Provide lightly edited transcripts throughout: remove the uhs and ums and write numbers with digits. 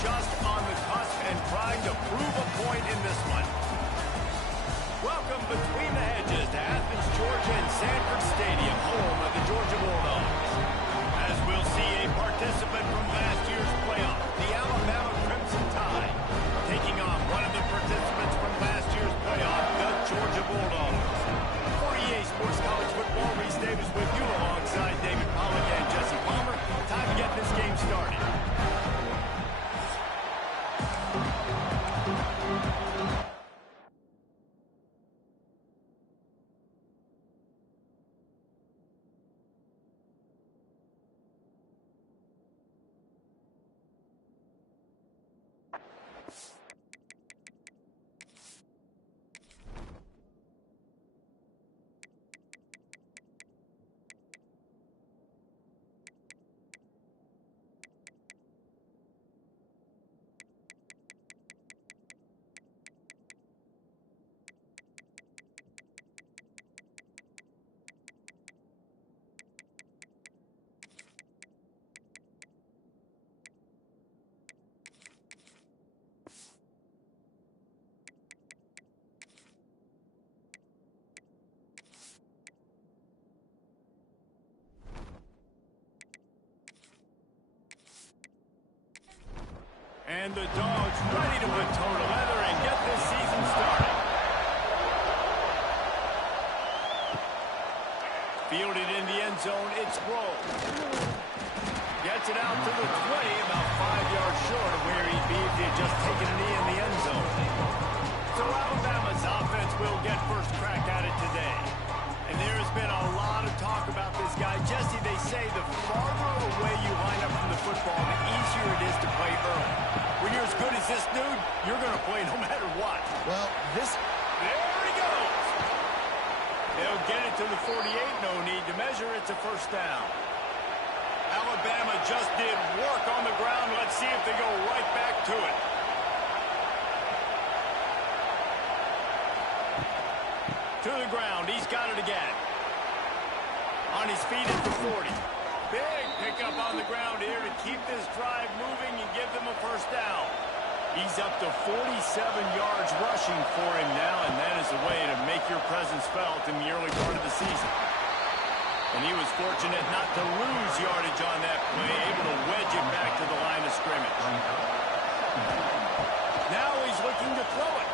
just on the cusp and trying to prove a point in this one. Welcome between the hedges to Athens, Georgia and Sanford Stadium, home of the Georgia Bulldogs. As we'll see a participant from last year's playoff, the Alabama Crimson Tide, taking on one of the participants from last year's playoff, the Georgia Bulldogs. For EA Sports College Football, Reese Davis with you alongside David Pollack and Jesse Palmer. Time to get this game started. And the Dogs ready to put toe to leather and get this season started. Fielded in the end zone, it's Rowe. Gets it out to the 20, about 5 yards short of where he'd be if he had just taken a knee in the end zone. So Alabama's offense will get first crack at it today. And there's been a lot of talk about this guy. Jesse, they say the farther away you line up from the football, the easier it is to play early. When you're as good as this dude, you're going to play no matter what. Well, There he goes. They'll get it to the 48. No need to measure. It's a first down. Alabama just did work on the ground. Let's see if they go right back to it. To the ground. He's got it again. On his feet at the 40. Big pickup on the ground here to keep this drive moving and give them a first down. He's up to 47 yards rushing for him now, and that is a way to make your presence felt in the early part of the season. And he was fortunate not to lose yardage on that play, able to wedge it back to the line of scrimmage. Now he's looking to throw it.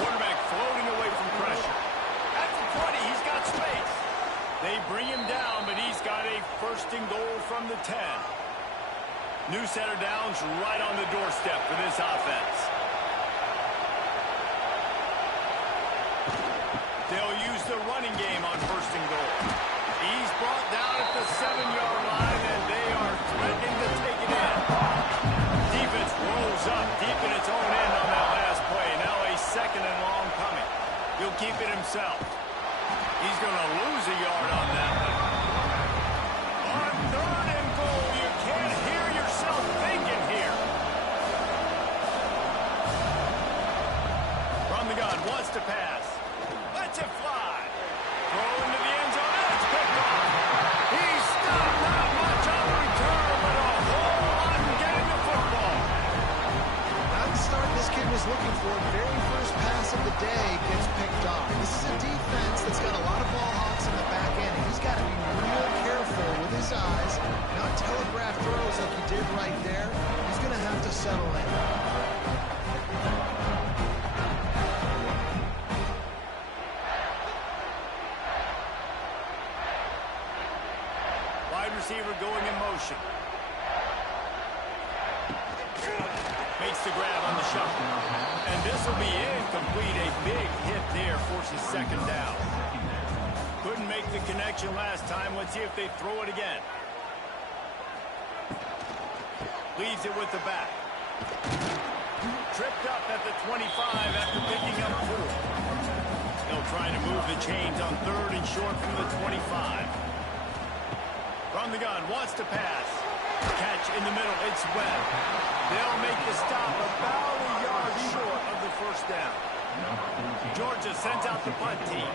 Quarterback floating away from pressure. At the 20, he's got space. They bring him down, but he's got a first and goal from the 10. New set of downs right on the doorstep for this offense. They'll use the running game on first and goal. He's brought down at the 7-yard line, and they are threatening to take it in. Defense rolls up deep in its own end on that last play. Now a second and long coming. He'll keep it himself. He's going to lose a yard on that one. On third and goal, you can't hear yourself thinking here. From the gun, wants to pass. Lets it fly. Throw into the end zone. That's picked off. He's stopped. Not much on the return, but a whole lot in getting the football. not the start this kid was looking for. Very first pass of the day gets picked off. This is a defense that's got a lot of ball hawks in the back end. He's got to be real careful with his eyes, not telegraph throws like he did right there. He's going to have to settle in. Wide receiver going in motion. Makes the grab on the shuffle. And this will be incomplete. A big hit there forces second down. Couldn't make the connection last time. Let's see if they throw it again. Leaves it with the back. Tripped up at the 25 after picking up 4. They'll try to move the chains on third and short from the 25. From the gun, wants to pass. Catch in the middle, it's Webb. They'll make the stop about a yard short of the first down. Georgia sends out the punt team.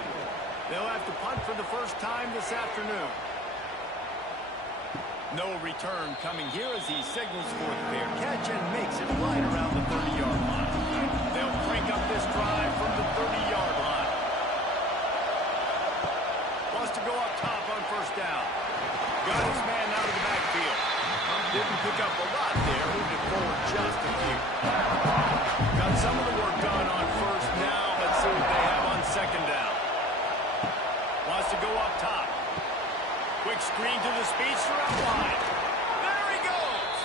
They'll have to punt for the first time this afternoon. No return coming here as he signals for the fair catch and makes it right Got some of the work done on first. Now let's see what they have on second down. Wants to go up top. Quick screen to the speedster out wide. There he goes.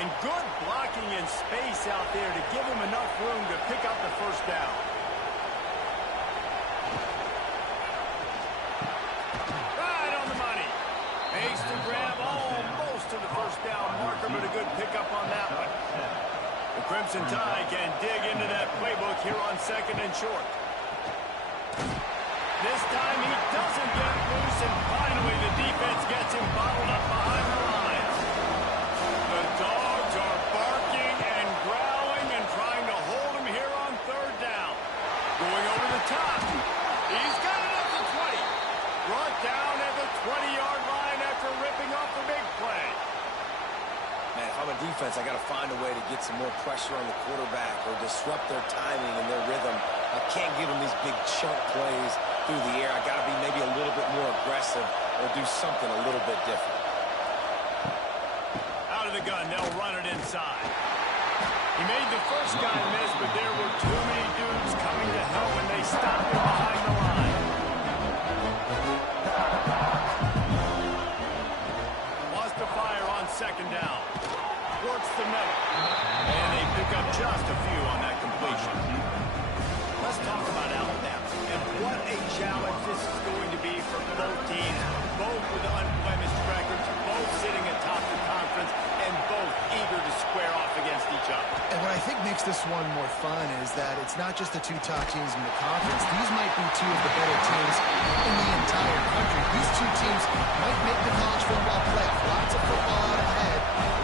And good blocking in space out there to give him enough room to pick up the first down. Right on the money. Makes the grab almost to the first down marker, but a good pickup on that one. The Crimson Tide can dig into that playbook here on second and short. This time he doesn't get loose, and finally the defense gets him bottled up behind the lines. The Dogs are barking and growling and trying to hold him here on third down. Going over the top. He's got it at the 20. Brought down at the 20-yard line after ripping off the big play. Man, if I'm a defense, I got to find a way to get some more pressure on the quarterback or disrupt their timing and their rhythm. I can't give them these big chunk plays through the air. I got to be maybe a little bit more aggressive or do something a little bit different. Out of the gun, they'll run it inside. He made the first guy miss, but there were too many dudes coming to help, and they stopped him behind the line. Wants to fire on second down. Works the middle. And they pick up just a few on that completion. Let's talk about Alabama. And what a challenge this is going to be for both teams. Both with unblemished records, both sitting atop the conference, and both eager to square off against each other. And what I think makes this one more fun is that it's not just the two top teams in the conference. These might be two of the better teams in the entire country. These two teams might make the college football playoff. Lots of football out ahead.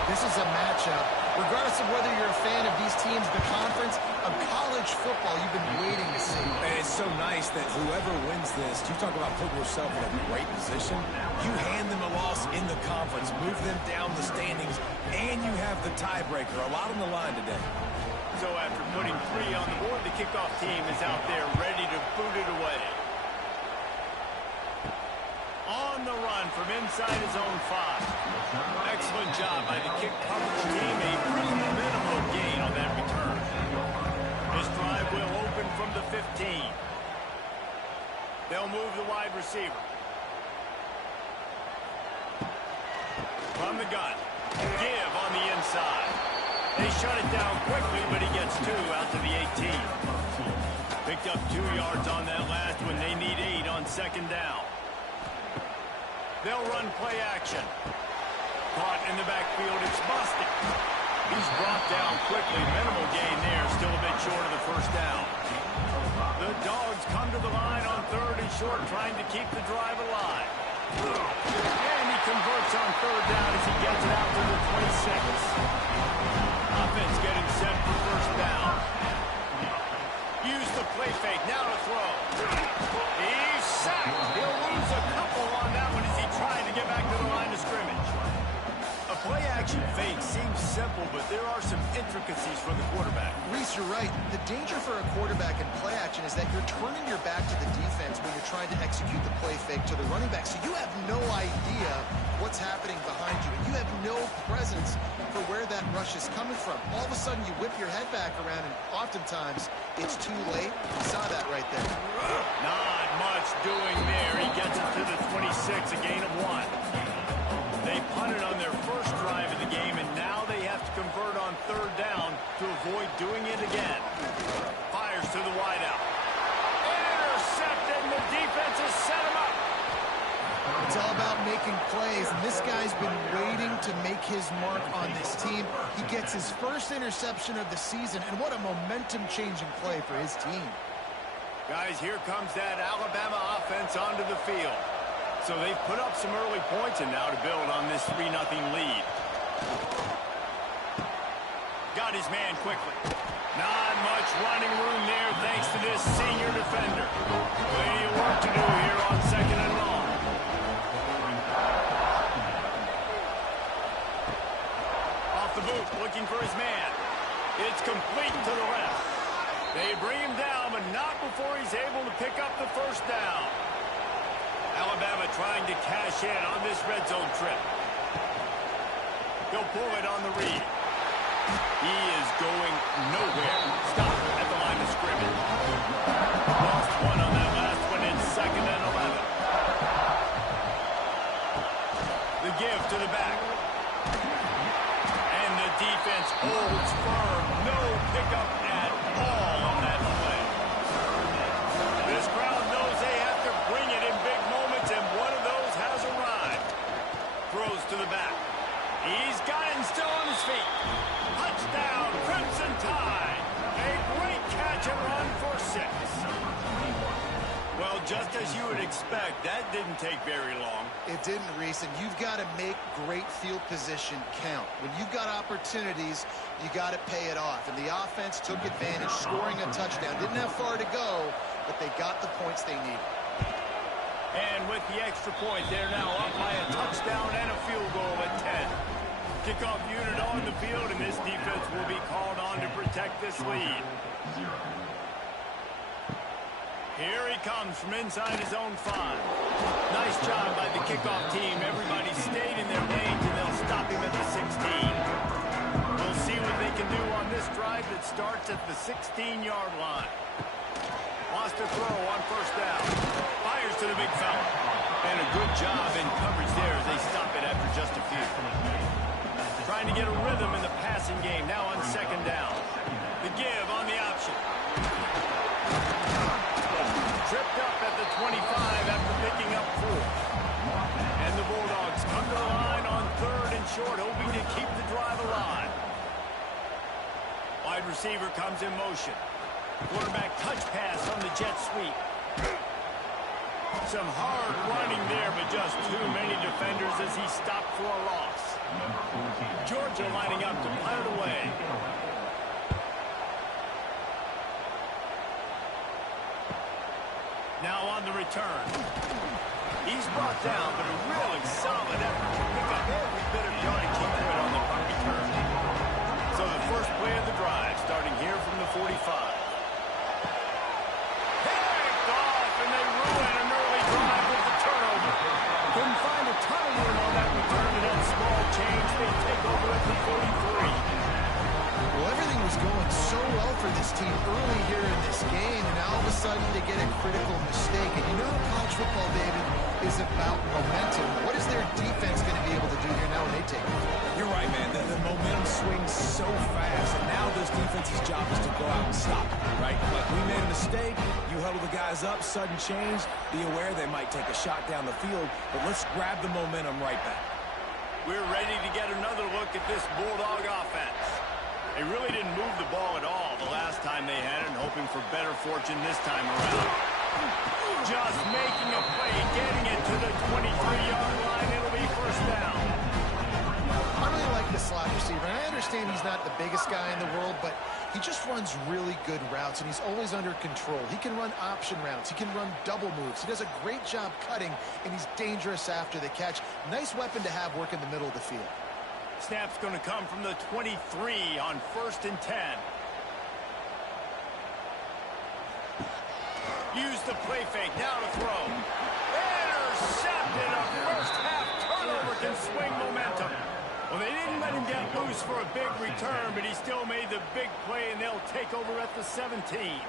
This is a matchup, regardless of whether you're a fan of these teams, the conference, of college football you've been waiting to see. And it's so nice that whoever wins this, you talk about putting yourself in a great position, you hand them a loss in the conference, move them down the standings, and you have the tiebreaker. A lot on the line today. So after putting 3 on the board, the kickoff team is out there ready to boot it away. On the run from inside his own 5. Excellent job by the kick coverage team. A pretty minimal gain on that return. This drive will open from the 15. They'll move the wide receiver. From the gun. Give on the inside. They shut it down quickly, but he gets 2 out to the 18. Picked up 2 yards on that last one. They need 8 on second down. They'll run play action. Caught in the backfield, it's Bostic. He's brought down quickly. Minimal gain there, still a bit short of the first down. The Dogs come to the line on third and short, trying to keep the drive alive. And he converts on third down as he gets it out to the 26. Offense getting set for first down. Use the play fake, now to throw. He's sacked. He'll lose a couple on that one as he tried to get back to the line of scrimmage. A play-action fake seems simple, but there are some intricacies for the quarterback. Reese, you're right. The danger for a quarterback in play action is that you're turning your back to the defense when you're trying to execute the play fake to the running back. So you have no idea what's happening behind you, and you have no presence for where that rush is coming from. All of a sudden, you whip your head back around, and oftentimes it's too late. You saw that right there. Not much doing there. He gets it to the 26, a gain of 1. They punted on their first drive of the game, and now they have to convert on third down to avoid doing it again. Fires to the wideout. Intercepted, and the defense has set him up. It's all about making plays, and this guy's been waiting to make his mark on this team. He gets his first interception of the season, and what a momentum-changing play for his team. Guys, here comes that Alabama offense onto the field. So they've put up some early points, and now to build on this 3-0 lead. Got his man quickly. Not much running room there thanks to this senior defender. Plenty of work to do here on second and long. Off the boot, looking for his man. It's complete to the left. They bring him down, but not before he's able to pick up the first down. Alabama trying to cash in on this red zone trip. He'll pull it on the read. He is going nowhere. Stop at the line of scrimmage. Lost one on that last one in 2nd and 11. The give to the back. And the defense holds firm. No pickup at all on that play. This crowd knows they have to bring it in big moments, and one of those has arrived. Throws to the back. He's got it and still on his feet. Touchdown, Crimson Tide. A great catch and run for 6. Well, just as you would expect, that didn't take very long. It didn't, Reese, and you've got to make great field position count. When you've got opportunities, you got to pay it off. And the offense took advantage, scoring a touchdown. Didn't have far to go, but they got the points they needed. And with the extra point, they're now up by a touchdown and a field goal at 10. Kickoff unit on the field, and this defense will be called on to protect this lead. Here he comes from inside his own 5. Nice job by the kickoff team. Everybody stayed in their lanes, and they'll stop him at the 16. We'll see what they can do on this drive that starts at the 16-yard line. Lost a throw on 1st down. Fires to the big fella. And a good job in coverage there as they stop it after just a few. Trying to get a rhythm in the passing game now on 2nd down. The give on the option. Tripped up at the 25 after picking up 4. And the Bulldogs come to the line on 3rd and short, hoping to keep the drive alive. Wide receiver comes in motion. Quarterback touch pass on the jet sweep. Some hard running there, but just too many defenders as he stopped for a loss. Georgia lining up to punt it away. Now on the return. He's brought down, but a really solid effort to pick up every bit of yardage he could on the punt return. So the first play of the drive, starting here from the 45. Picked off, and they ruin an early drive with the turnover. Couldn't find a ton of room on that return to that small change. They take over at the 43. Well, everything was going so well for this team early here in this game, and now all of a sudden they get a critical mistake. And you know college football, David, is about momentum. What is their defense going to be able to do here now when they take it? You're right, man. The momentum swings so fast, and now this defense's job is to go out and stop it, right? Like, we made a mistake, you huddle the guys up, sudden change, be aware they might take a shot down the field, but let's grab the momentum right back. We're ready to get another look at this Bulldog offense. They really didn't move the ball at all the last time they had it, and hoping for better fortune this time around. Just making a play, getting it to the 23-yard line. It'll be 1st down. I really like the slot receiver. And I understand he's not the biggest guy in the world, but he just runs really good routes, and he's always under control. He can run option routes. He can run double moves. He does a great job cutting, and he's dangerous after the catch. Nice weapon to have work in the middle of the field. Snap's going to come from the 23 on 1st and 10. Use the play fake, now to throw. Intercepted, a first-half turnover can swing momentum. Well, they didn't let him get loose for a big return, but he still made the big play, and they'll take over at the 17.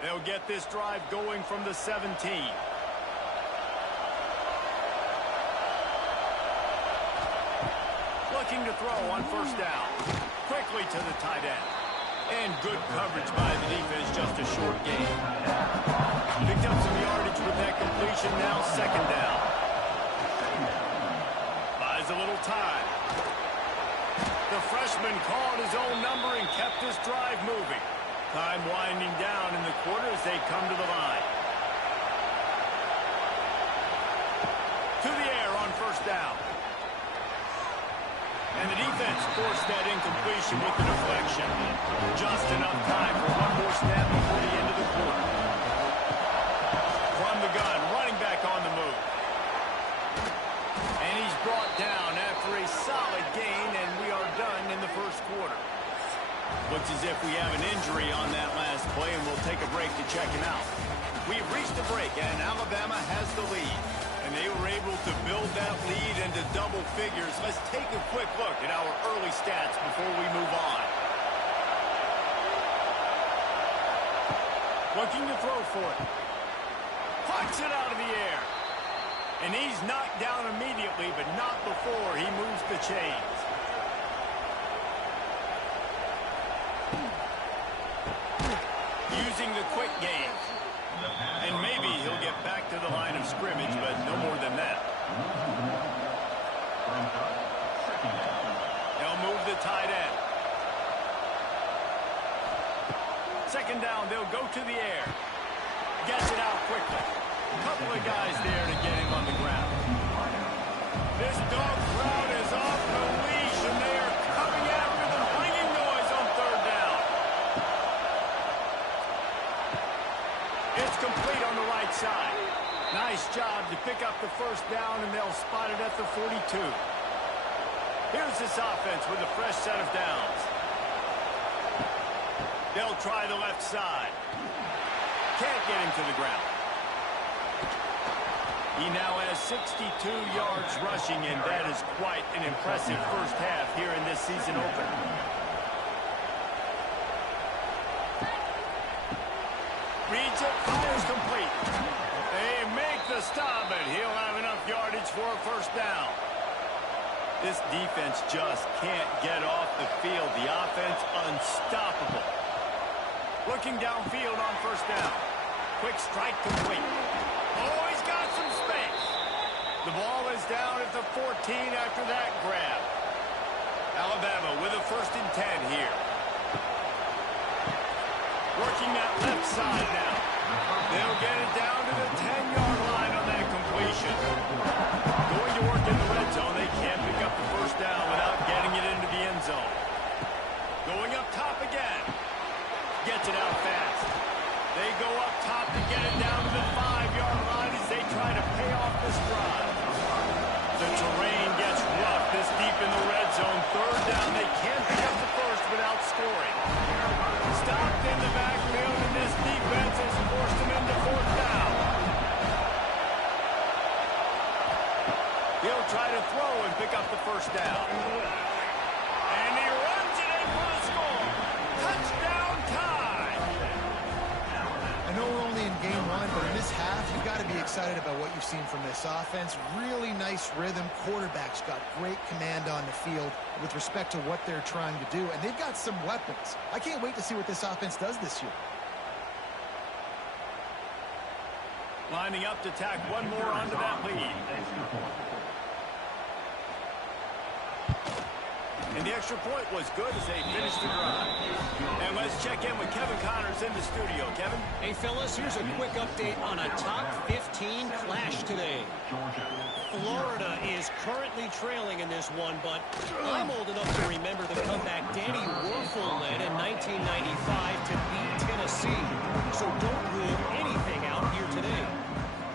They'll get this drive going from the 17. Looking to throw on 1st down. Quickly to the tight end. And good coverage by the defense, just a short gain. Picked up some yardage with that completion, now 2nd down. Buys a little time. The freshman called his own number and kept this drive moving. Time winding down in the quarter as they come to the line. To the air on 1st down. And the defense forced that incompletion with the deflection. Just enough time for one more snap before the end of the quarter. Looks as if we have an injury on that last play, and we'll take a break to check him out. We've reached the break, and Alabama has the lead. And they were able to build that lead into double figures. Let's take a quick look at our early stats before we move on. Looking to throw for it. Pucks it out of the air. And he's knocked down immediately, but not before he moves the chains. Using the quick game. And maybe he'll get back to the line of scrimmage, but no more than that. They'll move the tight end. Second down, they'll go to the air. Gets it out quickly. A couple of guys there to get him on the ground. This dog crowd is off the leash, and they are coming after them, bringing noise on third down. It's complete on the right side. Nice job to pick up the first down, and they'll spot it at the 42. Here's this offense with a fresh set of downs. They'll try the left side. Can't get him to the ground. He now has 62 yards rushing, and that is quite an impressive first half here in this season opener. Reads it, fires complete. They make the stop, but he'll have enough yardage for a first down. This defense just can't get off the field. The offense unstoppable. Looking downfield on first down. Quick strike complete. Oh, he's got some space. The ball is down at the 14 after that grab. Alabama with a 1st and 10 here. Working that left side now. They'll get it down to the 10-yard line on that completion. Going to work in the red zone. They can't pick up the first down without getting it into the end zone. Going up top again. Gets it out fast. They go up top to get it down to the 5-yard line as they try to pay off this drive. The terrain gets rough this deep in the red zone. Third down. They can't pick up the first without scoring. Stopped in the backfield, and this defense has forced him into 4th down. He'll try to throw and pick up the first down. And he runs it in for the score. Touchdown tie. I know we're only in game 1, but in this half, you've got to be excited about what you've seen from this offense. Really nice rhythm. Quarterback's got great command on the field with respect to what they're trying to do, and they've got some weapons. I can't wait to see what this offense does this year. Lining up to tack one more onto that lead. And the extra point was good as they finished the drive. And let's check in with Kevin Connors in the studio. Kevin? Hey, fellas, here's a quick update on a top 15 clash today. Florida is currently trailing in this one, but I'm old enough to remember the comeback Danny Werfel led in 1995 to beat Tennessee. So don't rule anything out here today.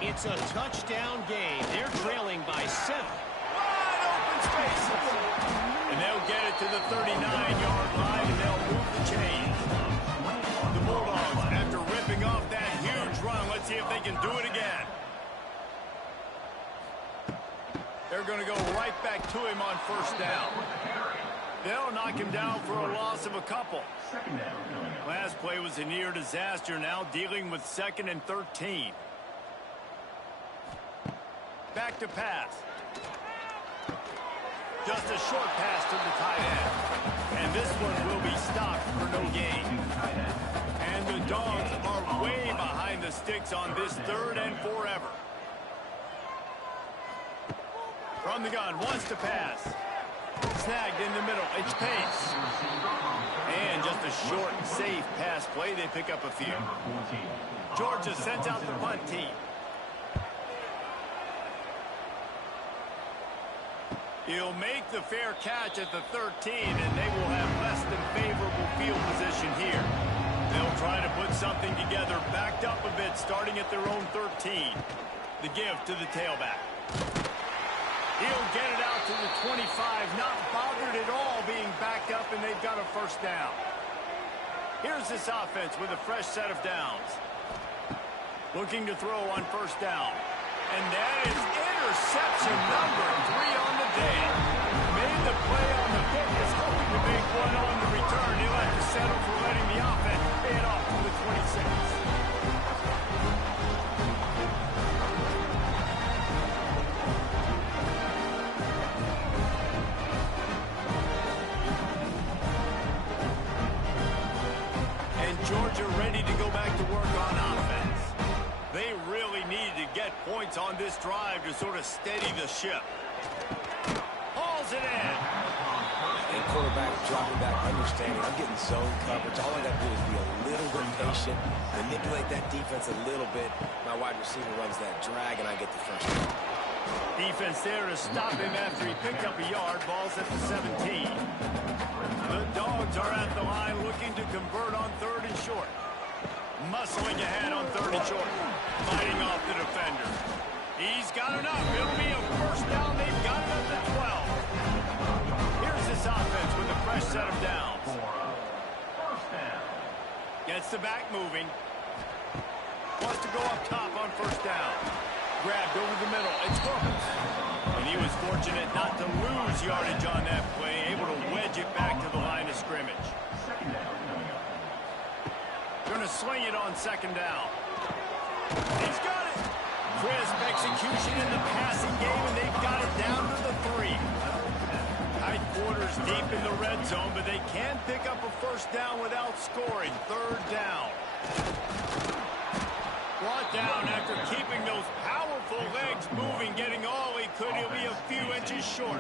It's a touchdown game. They're trailing by 7. Wide open spaces. And they'll get it to the 39-yard line, and they'll move the chains. The Bulldogs, after ripping off that huge run, let's see if they can do it again. They're going to go right back to him on first down. They'll knock him down for a loss of a couple. Last play was a near disaster, now dealing with 2nd and 13. Back to pass. Just a short pass to the tight end. And this one will be stopped for no gain. And the Dogs are way behind the sticks on this 3rd and forever. From the gun, wants to pass. Snagged in the middle. It's Pace. And just a short, safe pass play. They pick up a few. Georgia sends out the punt team. He'll make the fair catch at the 13, and they will have less than favorable field position here. They'll try to put something together, backed up a bit, starting at their own 13. The give to the tailback. He'll get it out to the 25, not bothered at all being backed up, and they've got a first down. Here's this offense with a fresh set of downs. Looking to throw on first down. And that is interception number 3 on the day. Made the play on the pick, is hoping to make one on the return. He'll have to settle for letting the offense pay it off to the 26. Georgia ready to go back to work on offense. They really need to get points on this drive to sort of steady the ship. Hauls it in. And quarterback dropping back, understanding. I'm getting zone coverage. All I got to do is be a little bit patient, manipulate that defense a little bit. My wide receiver runs that drag, and I get the first down. Defense there to stop him after he picked up a yard. Ball's at the 17. The Dogs are at the line looking to convert on 3rd and short. Muscling ahead on 3rd and short. Fighting off the defender. He's got enough. It'll be a first down. They've got it up to 12. Here's this offense with a fresh set of downs. Gets the back moving. Wants to go up top on first down. Grabbed over the middle. It's Hooks. And he was fortunate not to lose yardage on that play, able to wedge it back to the line of scrimmage. Going to sling it on 2nd down. He's got it. Crisp execution in the passing game, and they've got it down to the 3. Tight quarters deep in the red zone, but they can pick up a first down without scoring. 3rd down. Brought down after keeping those powerful legs moving, getting all he could. He'll be a few inches short.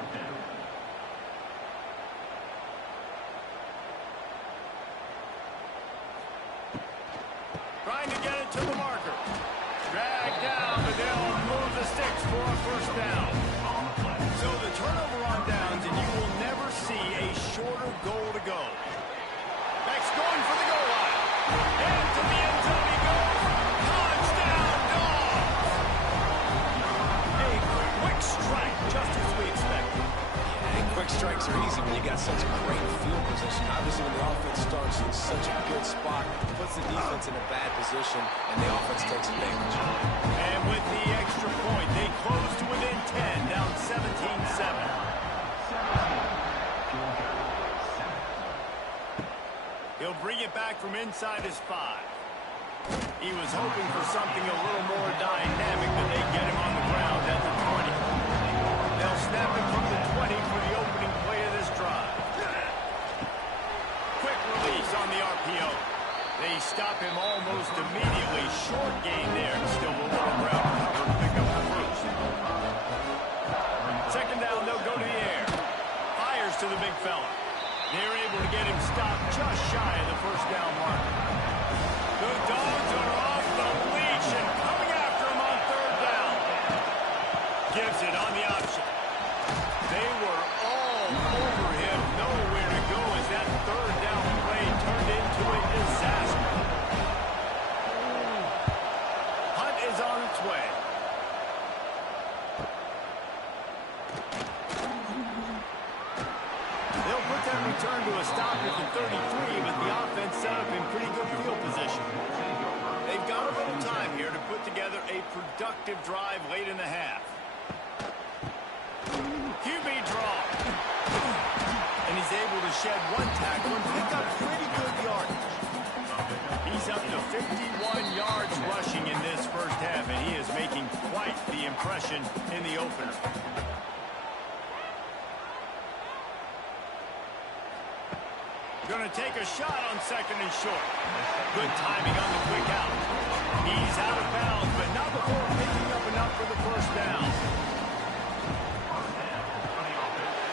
Trying to get it to the marker. Dragged down, but they'll move the sticks for a first down. So the turnover on downs, and you will never see a shorter goal to go. Beck's going for the goal line. And to the end zone he goes. Touchdown, Dogs! A quick strike, just as we expected. And quick strikes are easy when you got such great field position. Obviously, when the offense starts in such a good spot, it puts the defense in a bad position, and the offense takes advantage. And with the extra point, they close to within 10, down 17-7. He'll bring it back from inside his 5. He was hoping for something a little more dynamic, but they get him on the ground at the 20. They'll snap it from the 20 for the opening play of this drive. Quick release on the RPO. They stop him almost immediately. Short gain there, and still a little ground cover to pick up the first. 2nd down, they'll go to the air. Fires to the big fella. They're able to get him stopped just shy of the first down mark. The Dogs are off the leash and coming after him on 3rd down. Gives it on the option. They were all over him. Nowhere to go as that 3rd down play turned into a disaster. Hunt is on its way. They'll put that return to a stop at the 33, with the offense set up in pretty good field position. They've got a little time here to put together a productive drive late in the half. QB draw. And he's able to shed 1 tackle and pick up pretty good yardage. He's up to 51 yards rushing in this first half, and he is making quite the impression in the opener. Going to take a shot on 2nd and short. Good timing on the quick out. He's out of bounds, but not before picking up enough for the first down.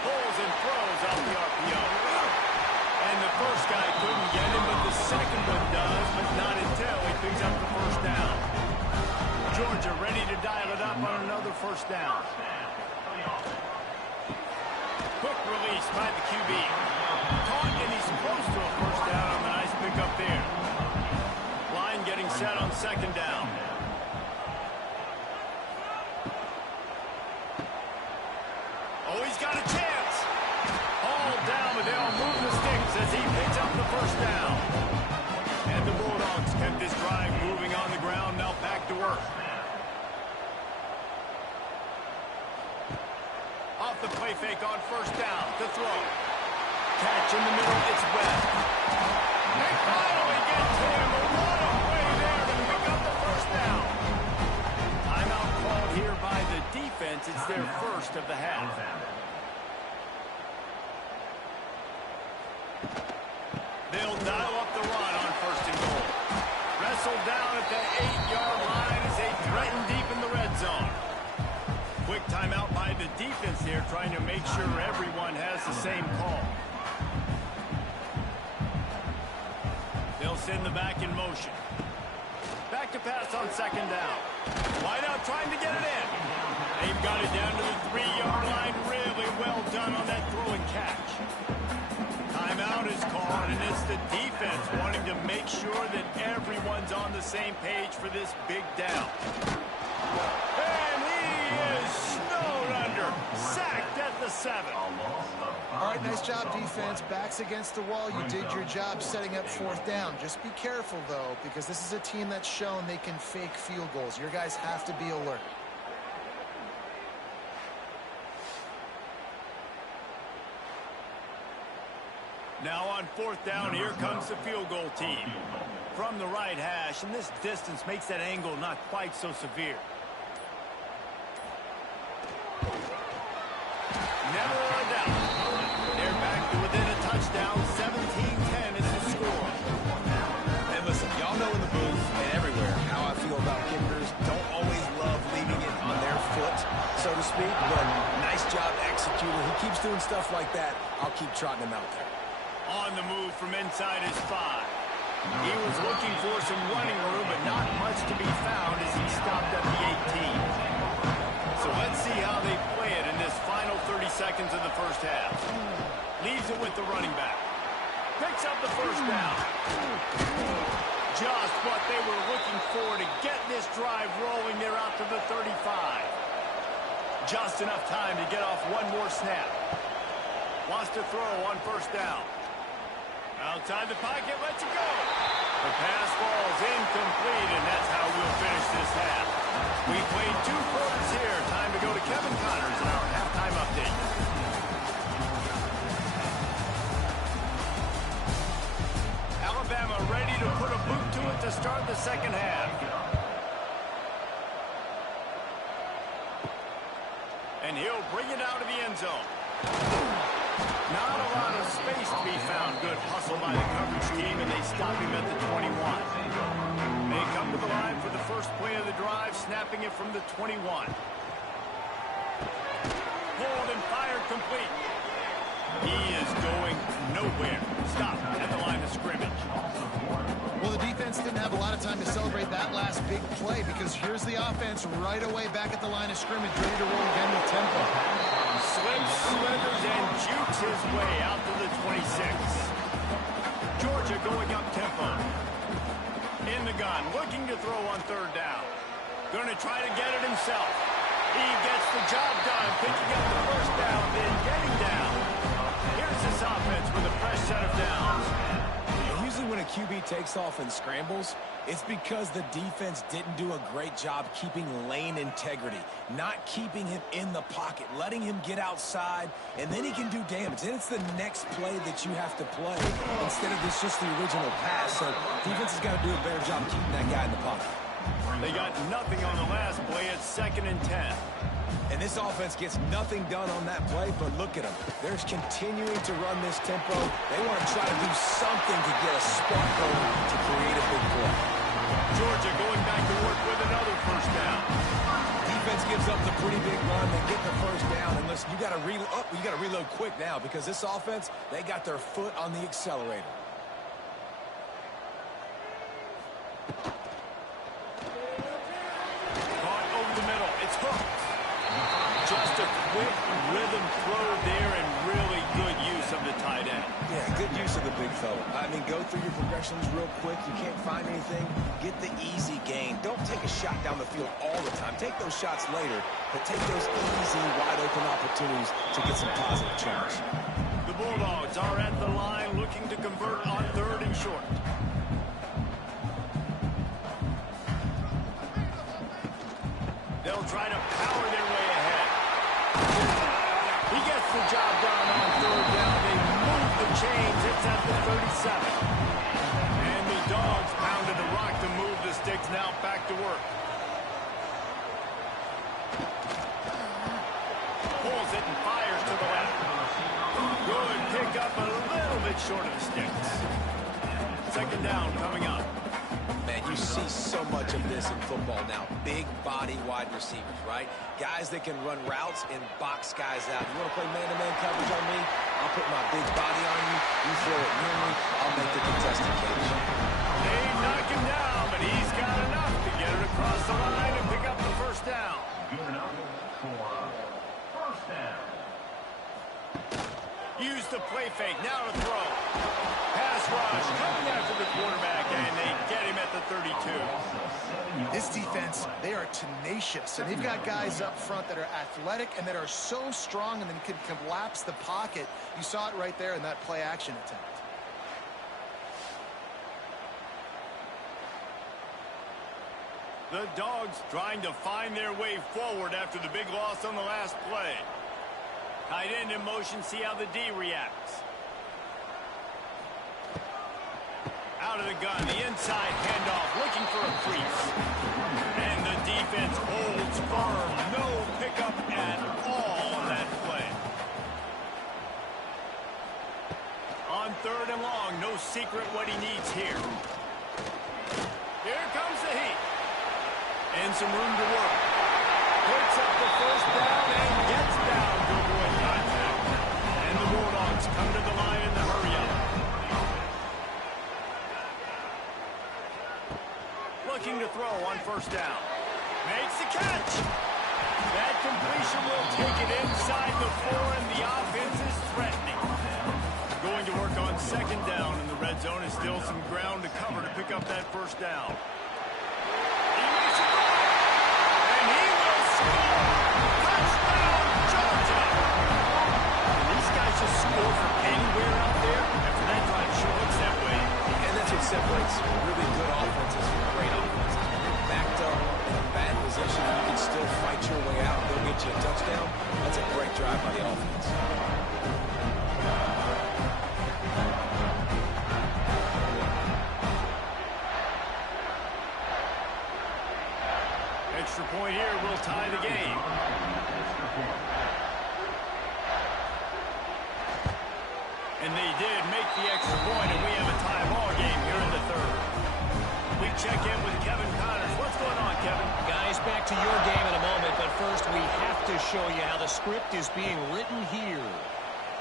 Pulls and throws off the RPO. And the first guy couldn't get him, but the second one does, but not until he picks up the first down. Georgia ready to dial it up on another first down. Quick release by the QB. Caught, and he's close to a first down on the nice pickup there. Line getting set on 2nd down. Oh, he's got a chance. All down, but they'll move the sticks as he picks up the first down. the play fake on first down to throw. Catch in the middle, it's Webb. They finally get to him, but what a play there to pick up the first down. Timeout called here by the defense. It's their first of the half. They'll dial up the run on first and goal. Wrestled down at the 8-yard line as they threaten deep in the red zone. Quick timeout by the defense here, trying to make sure everyone has the same call. They'll send the back in motion. Back to pass on second down. Wide out trying to get it in. They've got it down to the 3-yard line. Really well done on that throw and catch. Timeout is called, and it's the defense wanting to make sure that everyone's on the same page for this big down. And he is snowed under. Sacked at the 7. All right, nice job, defense. Backs against the wall. You did your job setting up fourth down. Just be careful, though, because this is a team that's shown they can fake field goals. Your guys have to be alert. Now on fourth down, here comes the field goal team. From the right hash, and this distance makes that angle not quite so severe. Never a doubt. They're back to within a touchdown. 17-10 is the score. And listen, y'all know in the booth and everywhere how I feel about kickers. Don't always love leaving it on their foot, so to speak, but nice job executing. He keeps doing stuff like that. I'll keep trotting him out there. On the move from inside his 5. He was looking for some running room, but not much to be found as he stopped at the 18. So let's see how they play it in this final 30 seconds of the first half. Leaves it with the running back. Picks up the first down. Just what they were looking for to get this drive rolling. They're out to the 35. Just enough time to get off one more snap. Wants to throw on first down. Outside the pocket, lets it go. The pass falls incomplete, and that's how we'll finish this half. We played 2 quarters here. Time to go to Kevin Connors in our halftime update. Alabama ready to put a boot to it to start the second half. And he'll bring it out of the end zone. Not a lot of space to be found. Good hustle by the coverage team, and they stop him at the 21. They come to the line for the first play of the drive, snapping it from the 21. Pulled and fired complete. He is going nowhere. Stop at the line of scrimmage. Well, the defense didn't have a lot of time to celebrate that last big play because here's the offense right away back at the line of scrimmage, ready to roll again with tempo. Slips, slithers, and jukes his way out to the 26. Georgia going up tempo. In the gun, looking to throw on third down. Going to try to get it himself. He gets the job done, picking up the first down, then getting down. Here's this offense with a fresh set of downs. Usually when a QB takes off and scrambles, it's because the defense didn't do a great job keeping lane integrity, not keeping him in the pocket, letting him get outside, and then he can do damage. Then it's the next play that you have to play instead of this just the original pass. So defense has got to do a better job keeping that guy in the pocket. They got nothing on the last play at 2nd and 10. And this offense gets nothing done on that play, but look at them. They're continuing to run this tempo. They want to try to do something to get a spark going to create a big play. Georgia going back to work with another first down. Defense gives up the pretty big run. They get the first down. And listen, you got to reload quick now because this offense, they got their foot on the accelerator. Caught over the middle. It's hooked. Just a quick rhythm throw there and really good use of the tight end. Yeah, good use of the big fella. I mean, go through your progressions real quick. You can't find anything. Get the easy gain. Don't take a shot down the field all the time. Take those shots later, but take those easy, wide-open opportunities to get some positive charge. The Bulldogs are at the line looking to convert on 3rd and short. They'll try to power their way ahead. He job done on third down. They move the chains. It's at the 37. And the Dogs pounded the rock to move the sticks. Now back to work. Pulls it and fires to the left. Good pick up, a little bit short of the sticks. Second down coming up. Man, you see so much of this in football now. Big body wide receivers, right? Guys that can run routes and box guys out. You want to play man-to-man coverage on me? I'll put my big body on you. You throw it near me, I'll make the contested catch. They knock him down, but he's got enough to get it across the line and pick up the first down. Good enough for first down. Use the play fake, now to throw. Pass rush, coming after the quarterback, and they get him at the 32. This defense, they are tenacious, and they've got guys up front that are athletic and that are so strong and then can collapse the pocket. You saw it right there in that play action attempt. The Dogs trying to find their way forward after the big loss on the last play. Tight end in motion, see how the D reacts. Out of the gun, the inside handoff, looking for a crease. And the defense holds firm. No pickup at all on that play. On third and long, no secret what he needs here. Here comes the heat. And some room to work. Picks up the first down and gets down to avoid contact. And the Bulldogs come to the line in the hurry-up. Looking to throw on first down. Makes the catch. That completion will take it inside the 4, and the offense is threatening. Going to work on second down, and the red zone is still some ground to cover to pick up that first down. He makes it right, and he will score. Touchdown, Georgia! Can these guys just score from anywhere out there? After that drive sure looks that way. And that's what separates really good offenses from great offenses. When you're backed up in a bad position, you can still fight your way out and go get you a touchdown. That's a great drive by the offense. Extra point here will tie the game. And they did make the extra point, and we have a tie ball game here in the third. We check in with Kevin Connors. What's going on, Kevin? Guys, back to your game in a moment, but first we have to show you how the script is being written here.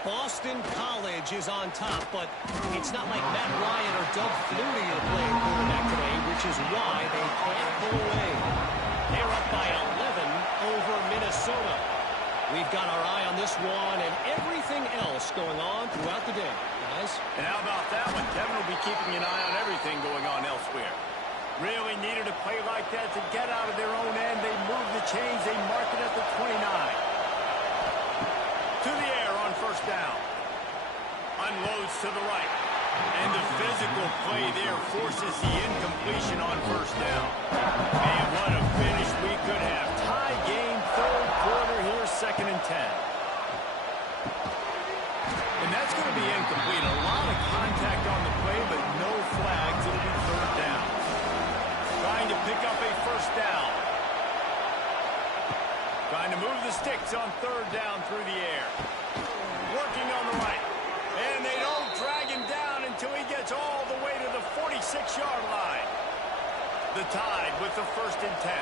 Boston College is on top, but it's not like Matt Ryan or Doug Flutie are playing quarterback today, which is why they can't pull away. They're up by 11 over Minnesota. We've got our eye on this one and everything else going on throughout the day, guys. And how about that one? Kevin will be keeping an eye on everything going on elsewhere. Really needed a play like that to get out of their own end. They move the chains. They mark it at the 29. To the air on first down. Unloads to the right. And the physical play there forces the incompletion on first down. And what a finish we could have. Tie game, third quarter here, 2nd and 10. And that's going to be incomplete. A lot of contact on the play, but no flags. It'll be third down. Trying to pick up a first down. Trying to move the sticks on third down through the air. Working on the right. And they don't drag him down until he gets all the way to the 46-yard line. The Tide with the 1st and 10.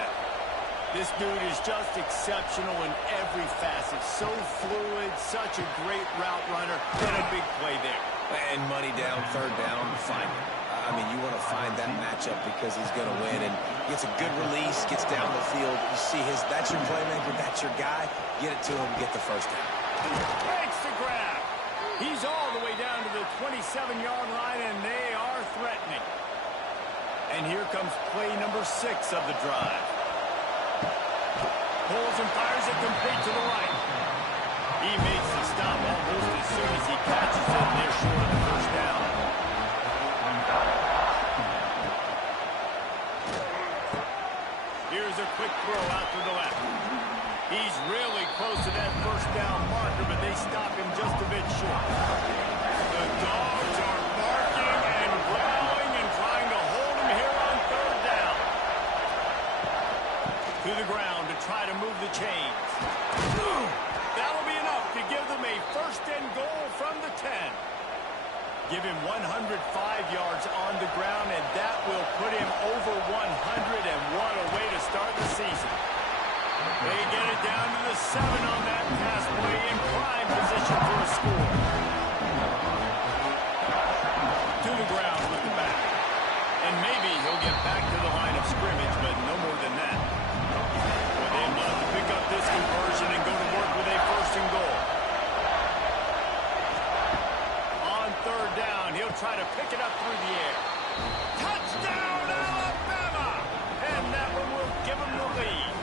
This dude is just exceptional in every facet. So fluid, such a great route runner, and a big play there. And money down, third down, find him. I mean, you want to find that matchup because he's going to win. And gets a good release, gets down the field. You see that's your playmaker, that's your guy. Get it to him, get the first down. Makes the grab. He's all the way down to the 27-yard line, and they are threatening. And here comes play number 6 of the drive. Pulls and fires it complete to the right. He makes the stop almost as soon as he catches it, and they're short of the first down. Here's a quick throw out to the left. He's really close to that first down marker, but they stop him just a bit short. The dogs are barking and growling and trying to hold him here on third down. To the ground to try to move the chains. That'll be enough to give them a first and goal from the 10. Give him 105 yards on the ground, and that will put him over 100, and what a way to start the season. They get it down to the 7 on that pass play in prime position for a score. To the ground with the back. And maybe he'll get back to the line of scrimmage, but no more than that. But they'd love to pick up this conversion and go to work with a first and goal. On third down, he'll try to pick it up through the air. Touchdown, Alabama! And that one will give him the lead.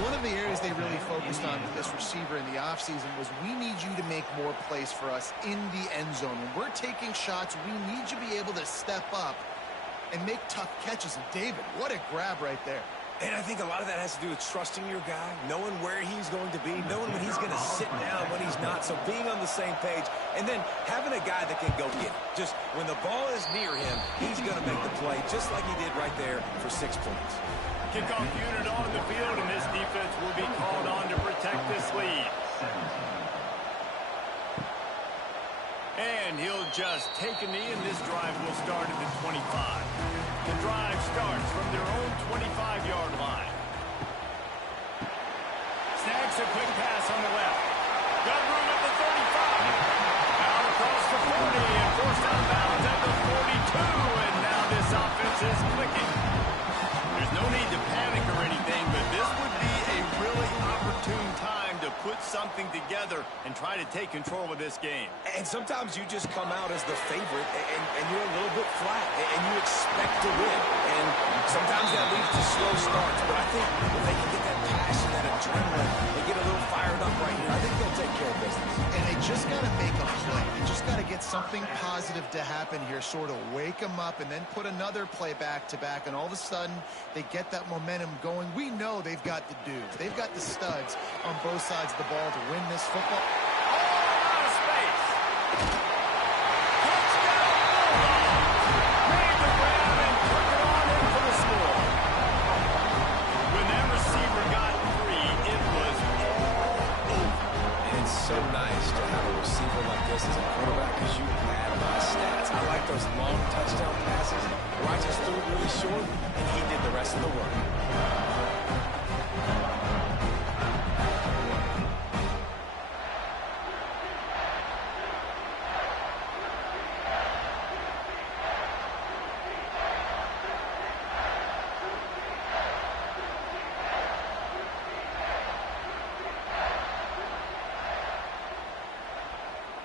One of the areas they really focused on with this receiver in the offseason was we need you to make more plays for us in the end zone. When we're taking shots, we need you to be able to step up and make tough catches. And David, what a grab right there. And I think a lot of that has to do with trusting your guy, knowing where he's going to be, knowing when he's going to sit down, when he's not. So being on the same page, and then having a guy that can go get it. Just when the ball is near him, he's going to make the play, just like he did right there for 6 points. Kickoff unit on the field, and this defense will be called on to protect this lead. And he'll just take a knee, and this drive will start at the 25. The drive starts from their own 25-yard line. Snags a quick pass on the left. Got room at the 35. Out across the 40 and forced out of bounds at the 42. And now this offense is clicking. There's no need to panic or anything, but this would be a really opportune time to put something together and try to take control of this game. And sometimes you just come out as the favorite, and you're a little bit flat, and you expect to win. And sometimes that leads to slow starts. But I think if they can get that passion, that adrenaline, they get a little fired up right here, I think they'll take care of business. And they just got to make a play. They just got to get something positive to happen here, sort of wake them up, and then put another play back-to-back, and all of a sudden they get that momentum going. We know they've got the dudes. They've got the studs on both sides of the ball to win this football. Oh, out of space. Touchdown, Bulldogs. Made the grab and took it on in for the score. When that receiver got free, it was all over. And it's so nice to have a receiver like this as a quarterback, because you add my stats. I like those long touchdown passes where I just threw it really short, and he did the rest of the work.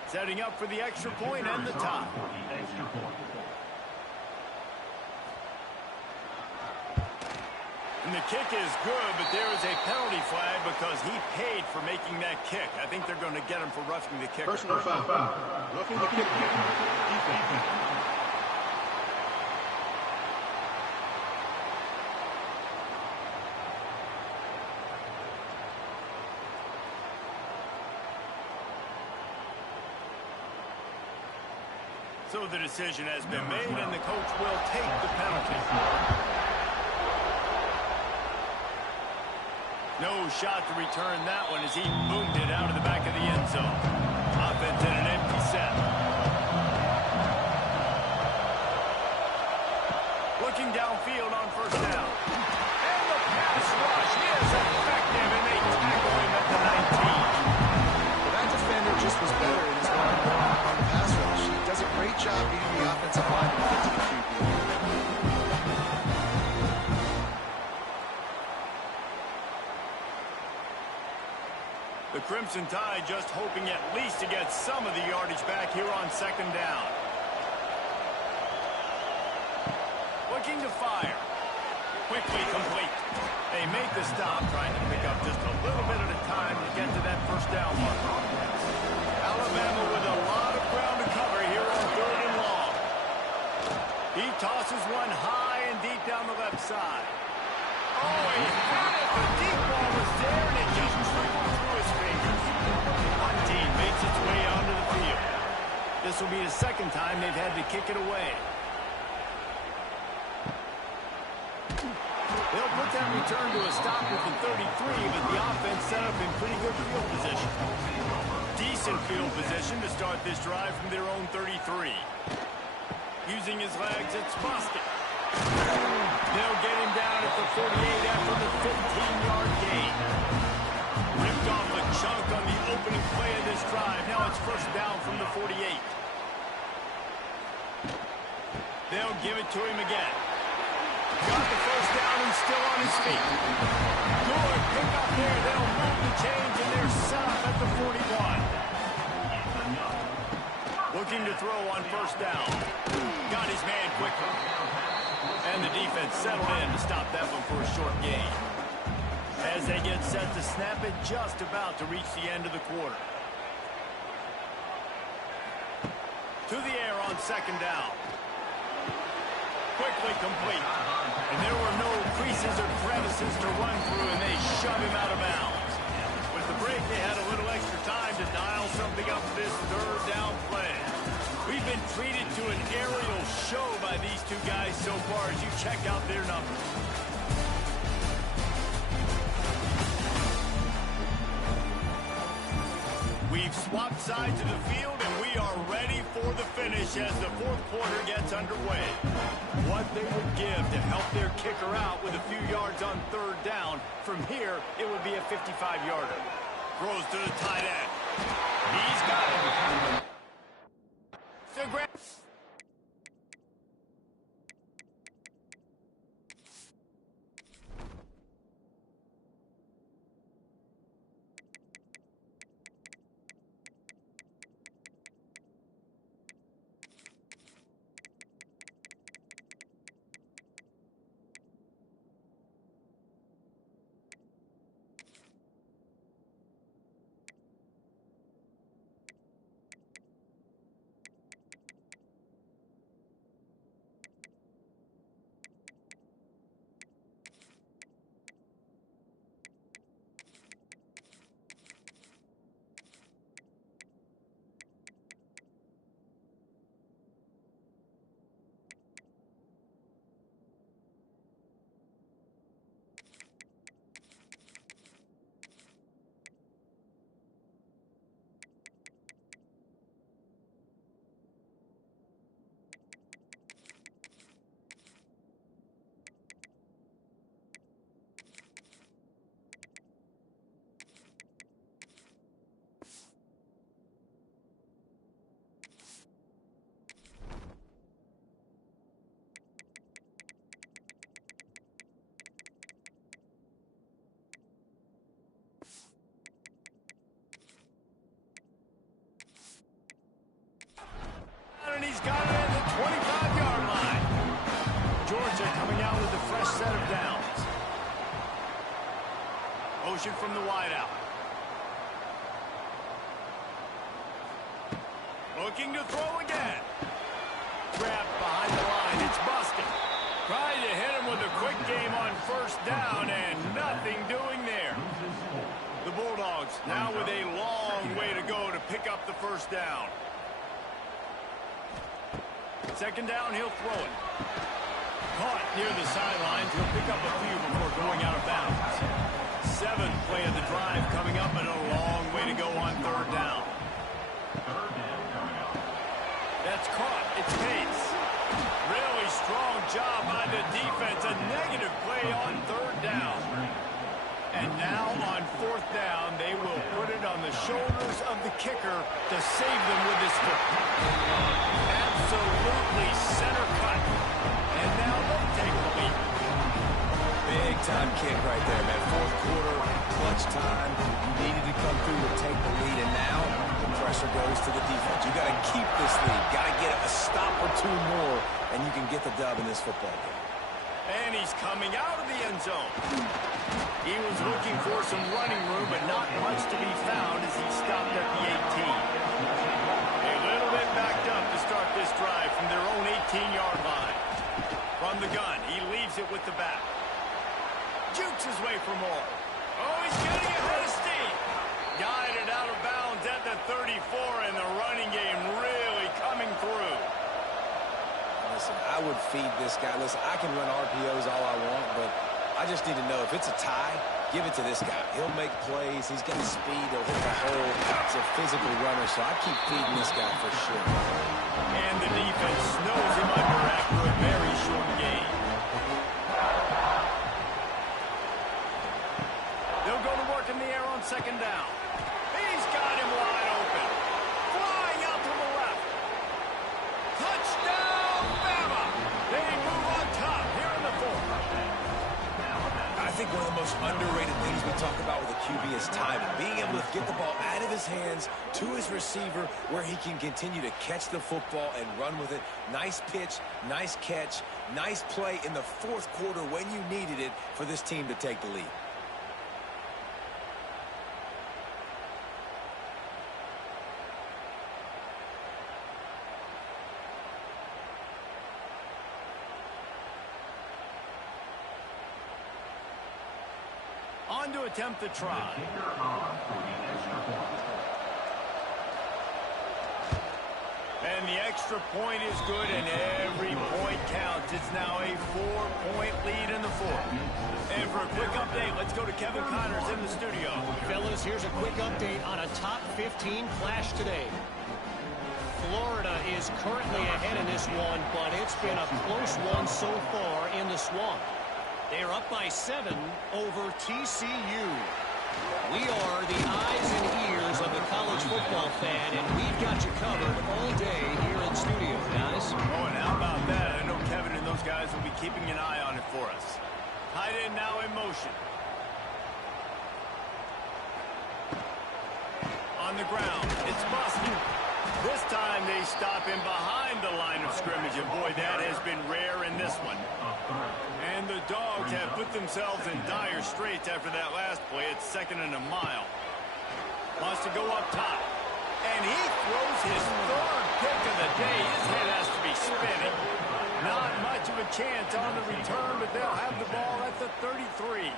Setting up for the extra point and the tie. And the kick is good, but there is a penalty flag because he paid for making that kick. I think they're going to get him for roughing the kicker. Personal foul. Roughing the kick. So the decision has been made, and the coach will take the penalty. No shot to return that one as he boomed it out of the back of the end zone. Offense in an empty set. Looking downfield on first down. And the pass rush is effective, and they tackle him at the 19. Well, that defender just was better in his one-on-one on the pass rush. He does a great job beating the offensive line to get to the QB. The Crimson Tide just hoping at least to get some of the yardage back here on second down. Looking to fire. Quickly complete. They make the stop, trying to pick up just a little bit at a time to get to that first down mark. Alabama with a lot of ground to cover here on third and long. He tosses one high and deep down the left side. Oh, he had it. The deep ball was This will be the second time they've had to kick it away. They'll put that return to a stop with the 33, but the offense set up in pretty good field position. Decent field position to start this drive from their own 33. Using his legs, it's Boston. They'll get him down at the 48 after the 15-yard gain. Ripped off a chunk on the opening play of this drive. Now it's first down from the 48. They'll give it to him again. Got the first down and still on his feet. Good pick up there. They'll move the change, and they're set up at the 41. Looking to throw on first down. Got his man quickly. And the defense settled in to stop that one for a short gain. As they get set to snap it, just about to reach the end of the quarter. To the air on second down. Quickly complete. And there were no creases or crevices to run through, and they shove him out of bounds. With the break, they had a little extra time to dial something up for this third down play. We've been treated to an aerial show by these two guys so far as you check out their numbers. We've swapped sides of the field, and we are ready for the finish as the fourth quarter gets underway. What they would give to help their kicker out with a few yards on third down. From here, it would be a 55-yarder. Throws to the tight end. He's got it. And he's got it at the 25-yard line. Georgia coming out with a fresh set of downs. Motion from the wideout. Looking to throw again. Grabbed behind the line. It's Boston. Trying to hit him with a quick game on first down, and nothing doing there. The Bulldogs now with a long way to go to pick up the first down. Second down, he'll throw it. Caught near the sidelines. He'll pick up a few before going out of bounds. Seventh play of the drive coming up, and a long way to go on third down. That's caught. It's Pace. Really strong job by the defense. A negative play on third down. And now on fourth down, they will put it on the shoulders of the kicker to save them with this foot. Absolutely center cut. And now they take the lead. Big time kick right there, man. Fourth quarter, clutch time. You needed to come through to take the lead, and now the pressure goes to the defense. You got to keep this lead. Got to get a stop or two more, and you can get the dub in this football game. And he's coming out of the end zone. He was looking for some running room, but not much to be found as he stopped at the 18. A little bit backed up to start this drive from their own 18-yard line. From the gun, he leaves it with the back. Jukes his way for more. Oh, he's getting ahead of steam. Guided out of bounds at the 34, and the running game really coming through. Listen, I would feed this guy. Listen, I can run RPOs all I want, but I just need to know if it's a tie, give it to this guy. He'll make plays. He's got speed. He'll hit the hole. He's a physical runner, so I keep feeding this guy for sure. And the defense snows him under after a very short game. They'll go to work in the air on second down. He's got him wide open. Flying out to the left. Touchdown, Bama! They move on top here in the fourth. I think one of the most underrated things we talk about with a QB is timing. Being able to get the ball out of his hands to his receiver where he can continue to catch the football and run with it. Nice pitch, nice catch, nice play in the fourth quarter when you needed it for this team to take the lead. On to attempt the try. And the extra point is good, and every point counts. It's now a 4-point lead in the fourth. And for a quick update, let's go to Kevin Connors in the studio. Fellas, here's a quick update on a top 15 clash today. Florida is currently ahead in this one, but it's been a close one so far in the swamp. They are up by 7 over TCU. We are the eyes and ears of the college football fan, and we've got you covered all day here in studio, guys. Oh, and how about that? I know Kevin and those guys will be keeping an eye on it for us. Tight end now in motion. On the ground, it's busted. This time they stop him behind the line of scrimmage, and boy, that has been rare in this one. And the Dogs have put themselves in dire straits after that last play. It's 2nd and a mile. Wants to go up top. And he throws his 3rd pick of the day. His head has to be spinning. Not much of a chance on the return, but they'll have the ball at the 33.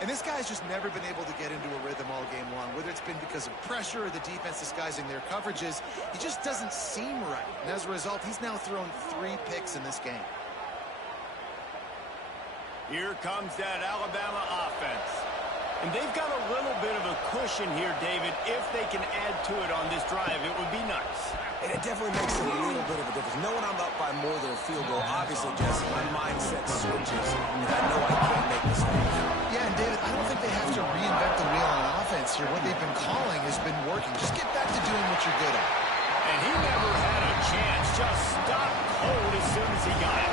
And this guy's just never been able to get into a rhythm all game long, whether it's been because of pressure or the defense disguising their coverages. He just doesn't seem right. And as a result, he's now thrown 3 picks in this game. Here comes that Alabama offense. And they've got a little bit of a cushion here, David. If they can add to it on this drive, it would be nice. And it definitely makes a little bit of a difference. Knowing I'm up by more than a field goal, obviously, Jesse, my mindset switches, and I know I can't make mistakes. Yeah, and David, I don't think they have to reinvent the wheel on offense here. What they've been calling has been working. Just get back to doing what you're good at. And he never had a chance. Just stopped cold as soon as he got it.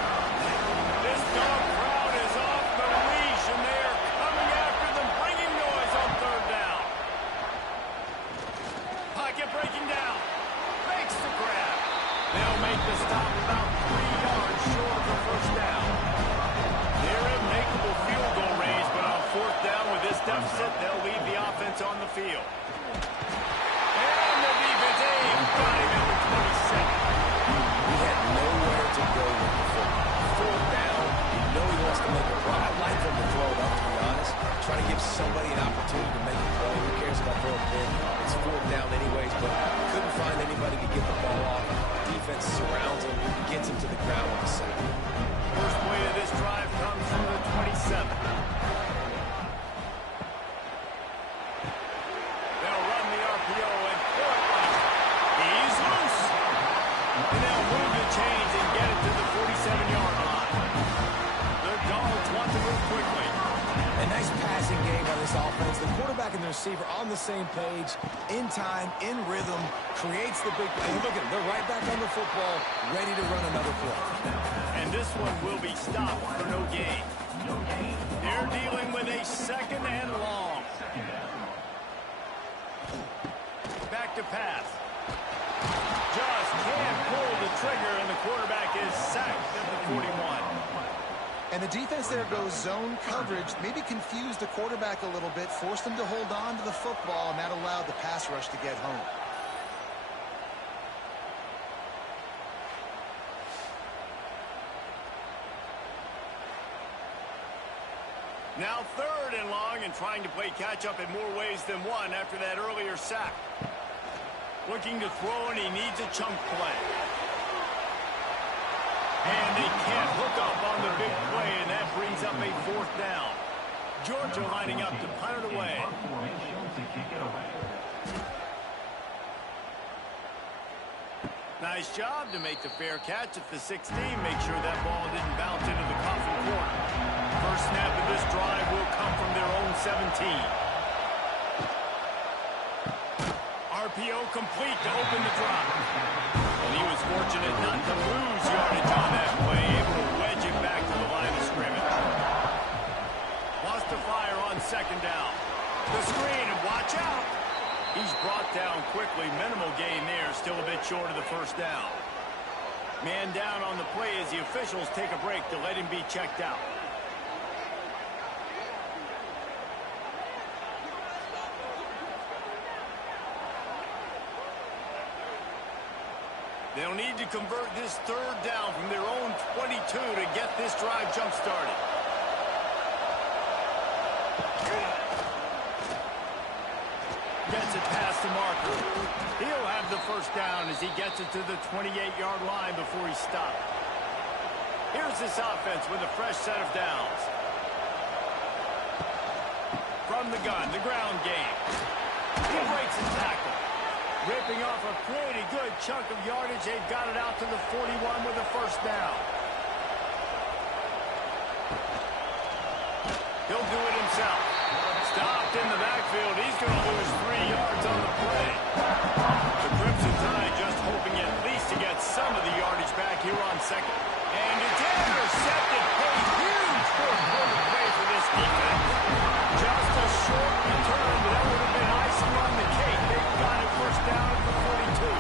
This dog crowd is off the leash, and they are coming after them, bringing noise on 3rd down. Pocket breaking down. Makes the grab. They'll make the stop about 3 yards short of the 1st down. They're in makeable field goal range, but on 4th down with this deficit, they'll leave the offense on the field. And the defense, got him at the 27. He had nowhere to go with the football. 4th down, you know he wants to make a play. I'd like him to throw it up, to be honest. Try to give somebody an opportunity to make a play. Who cares about throwing pin? It's 4th down anyways, but couldn't find anybody to get the ball off. Defense surrounds him, gets him to the ground with a sack. First play of this drive comes from the 27. They'll run the RPO and he's loose. And they'll move the chains and get it to the 47-yard line. The Dogs want to move quickly. A nice passing game by this offense. The quarterback and the receiver on the same page, in time, in rhythm, creates the big play. Look at them. They're right back on the football, ready to run another play. And this one will be stopped for no gain. They're dealing with a 2nd and long. Back to pass. Just can't pull the trigger, and the quarterback is sacked at the 41. And the defense there goes zone coverage, maybe confused the quarterback a little bit, forced him to hold on to the football, and that allowed the pass rush to get home. Now 3rd and long, and trying to play catch-up in more ways than one after that earlier sack. Looking to throw, and he needs a chunk play. And they can't hook up on the big play, and that brings up a 4th down. Georgia lining up to punt it away. Nice job to make the fair catch at the 16. Make sure that ball didn't bounce into the coffin corner. First snap of this drive will come from their own 17. RPO complete to open the drive. And he was fortunate not to lose yardage on that play, able to wedge it back to the line of scrimmage. Lost the fire on 2nd down. The screen, and watch out. He's brought down quickly. Minimal gain there, still a bit short of the 1st down. Man down on the play as the officials take a break to let him be checked out. They'll need to convert this 3rd down from their own 22 to get this drive jump-started. Gets it past the marker. He'll have the 1st down as he gets it to the 28-yard line before he stopped. Here's this offense with a fresh set of downs. From the gun, the ground game. He breaks a tackle. Ripping off a pretty good chunk of yardage. They've got it out to the 41 with a 1st down. He'll do it himself. Stopped in the backfield. He's going to lose 3 yards on the play. The Crimson Tide just hoping at least to get some of the yardage back here on 2nd. And it's intercepted. A huge 4th quarter play for this defense. Just a short return, but that would have been icing on the cake. They've got it 1st down at the 42.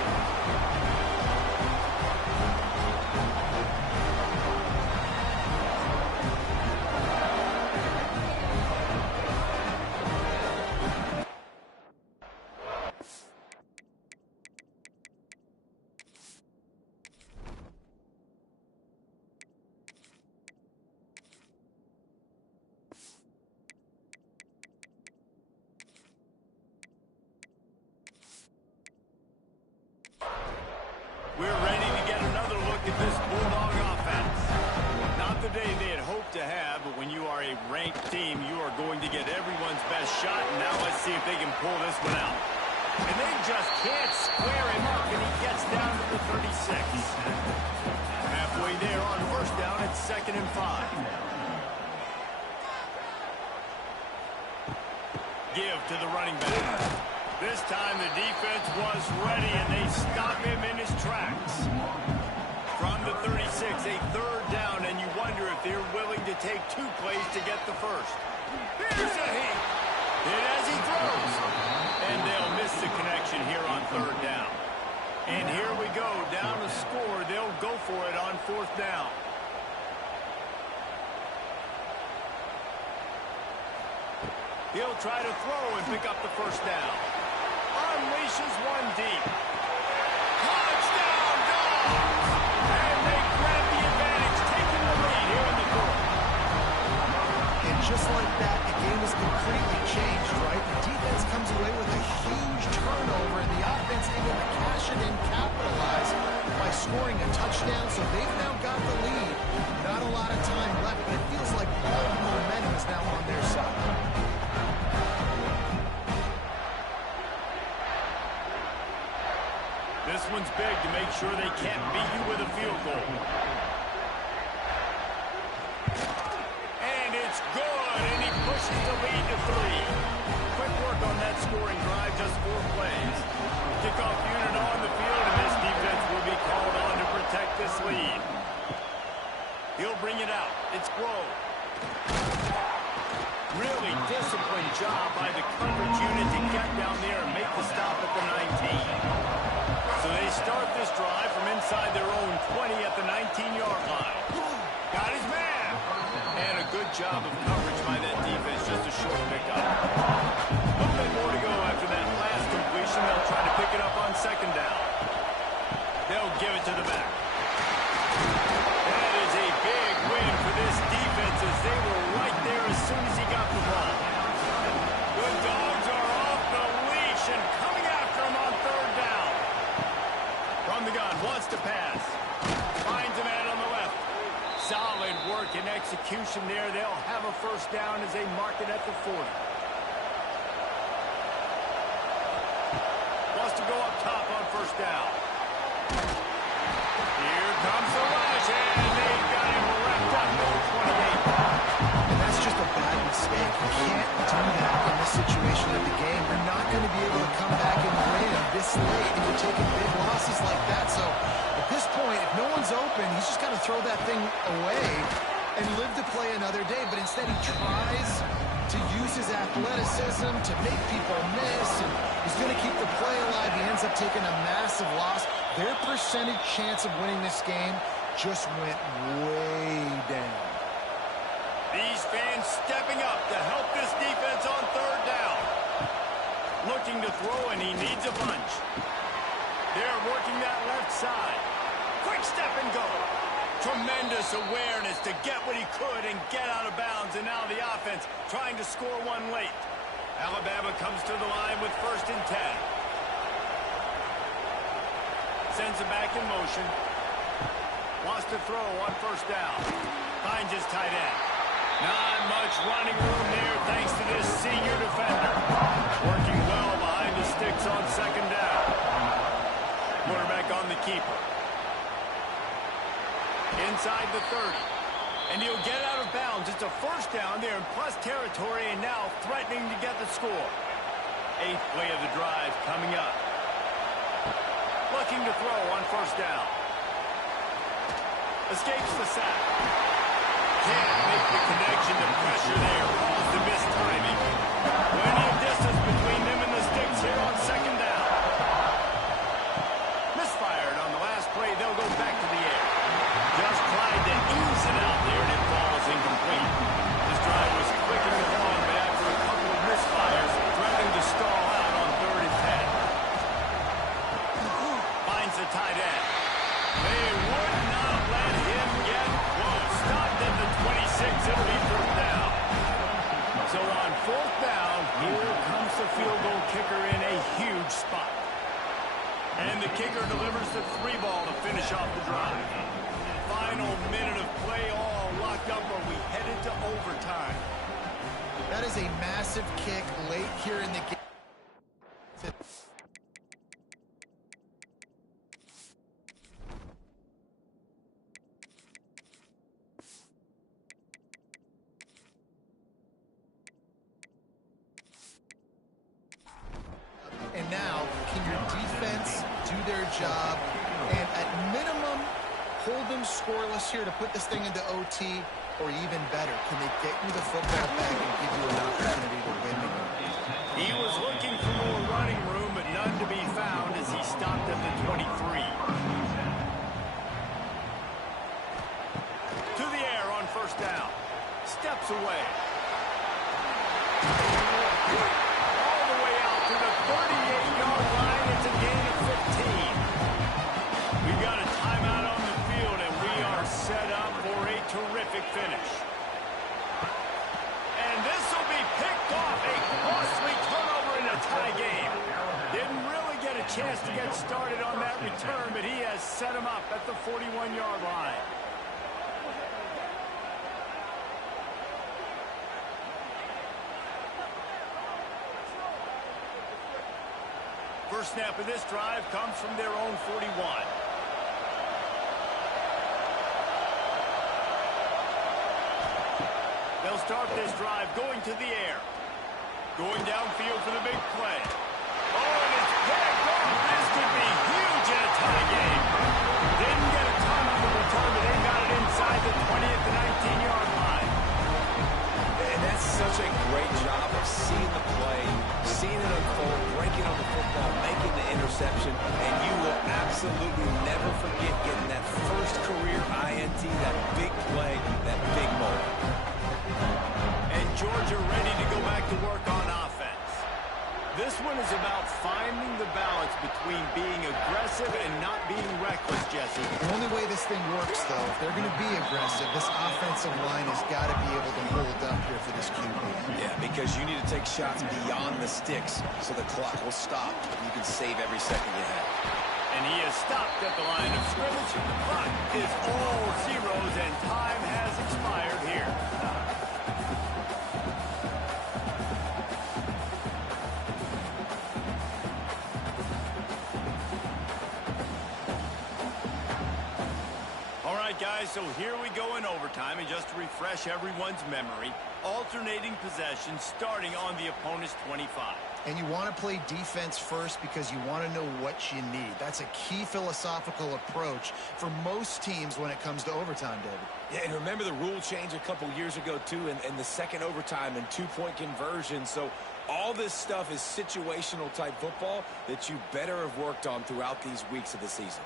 We're ready to get another look at this Bulldog offense. Not the day they had hoped to have, but when you are a ranked team, you are going to get everyone's best shot, and now let's see if they can pull this one out. And they just can't square him up, and he gets down to the 36. Halfway there on 1st down, it's 2nd and 5. Give to the running back. This time the defense was ready, and they stop him in his tracks. From the 36, a 3rd down, and you wonder if they're willing to take 2 plays to get the 1st. Here's a hit. Hit as he throws. And they'll miss the connection here on 3rd down. And here we go, down to score. They'll go for it on 4th down. He'll try to throw and pick up the 1st down. Unleashes one deep. Touchdown, Dogs! And they grab the advantage, taking the lead here in the 4th. And just like that, the game is completely changed, right? The defense comes away with a huge turnover, and the offense able to cash it in, capitalize by scoring a touchdown, so they've now got the lead. Not a lot of time left, but it feels like all the momentum is now on their side. This one's big to make sure they can't beat you with a field goal. And it's good, and he pushes the lead to 3. Quick work on that scoring drive, just 4 plays. Kickoff unit on the field, and this defense will be called on to protect this lead. He'll bring it out. It's Grove. Really disciplined job by the coverage unit to get down there and make the stop at the 19. So they start this drive from inside their own 20 at the 19-yard line. Got his man. And a good job of coverage by that defense, just a short pickup. A little bit more to go after that last completion. They'll try to pick it up on 2nd down. They'll give it to the back. That is a big win for this defense as they were right there as soon as he got the ball. The Dogs are off the leash and coming after him on 3rd down. down as they mark it at the 40. Wants to go up top on first down. Here comes the rush, and they've got him wrapped up at the 28. And that's just a bad mistake. You can't do that in this situation of the game. You're not going to be able to come back and win this late if you're taking big losses like that. So at this point, if no one's open, he's just got to throw that thing away and live to play another day. But instead he tries to use his athleticism to make people miss, and he's going to keep the play alive. He ends up taking a massive loss. Their percentage chance of winning this game just went way down. These fans stepping up to help this defense on third down. Looking to throw, and he needs a bunch. They're working that left side. Quick step and go. Tremendous awareness to get what he could and get out of bounds, and now the offense trying to score one late. Alabama comes to the line with 1st and 10. Sends it back in motion. Wants to throw on first down. Finds his tight end. Not much running room there thanks to this senior defender. Working well behind the sticks on 2nd down. Quarterback on the keeper. Inside the 30. And he'll get out of bounds. It's a first down there in plus territory, and now threatening to get the score. 8th play of the drive coming up. Looking to throw on first down. Escapes the sack. Can't make the connection. The pressure there caused the missed timing. Plenty of distance between them and the sticks here on 2nd down. Misfired on the last play. They'll go back to the air. Just tried to ease it out there, and it falls incomplete. This drive was clicking along, but after a couple of misfires, threatening to stall out on 3rd and 10. Finds the tight end. They would not let him get close. Stopped at the 26. It'll be 4th down. So on 4th down, here comes the field goal kicker in a huge spot. And the kicker delivers the 3 ball to finish off the drive. Final minute of play, all locked up, or we headed to overtime. That is a massive kick late here in the game. And now, can your defense do their job and at minimum hold them scoreless here to put this thing into OT, or even better, can they get you the football back and give you an opportunity to win the game? He was looking for more running room, but none to be found as he stopped at the 23. To the air on first down. Steps away. All the way out to the 38-yard line. It's a gain of 15. We've got a timeout on the field, and we are set up for a terrific finish. And this will be picked off. A costly turnover in a tie game. Didn't really get a chance to get started on that return, but he has set him up at the 41-yard line. First snap of this drive comes from their own 41. They'll start this drive going to the air. Going downfield for the big play. Oh, and it's picked off. This could be huge in a tie game. Didn't get a ton on the return, but they got it inside the 20 at the 19-yard line. And that's such a great job of seeing the play, seeing it unfold, breaking on the football, making the interception, and you will absolutely never forget getting that first career INT, that big play, that big moment. And Georgia ready to go back to work on offense. This one is about finding the balance between being aggressive and not being reckless, Jesse. The only way this thing works, though, if they're going to be aggressive, this offensive line has got to be able to hold up here for this QB. Yeah, because you need to take shots beyond the sticks so the clock will stop. You can save every second you have. And he is stopped at the line of scrimmage. The clock is all zeros, and time has expired here. so here we go in overtime, and just to refresh everyone's memory, alternating possession starting on the opponent's 25. And you want to play defense first because you want to know what you need. That's a key philosophical approach for most teams when it comes to overtime, David. Yeah, and remember the rule change a couple years ago, too, in the second overtime and two-point conversion. So all this stuff is situational type football that you better have worked on throughout these weeks of the season.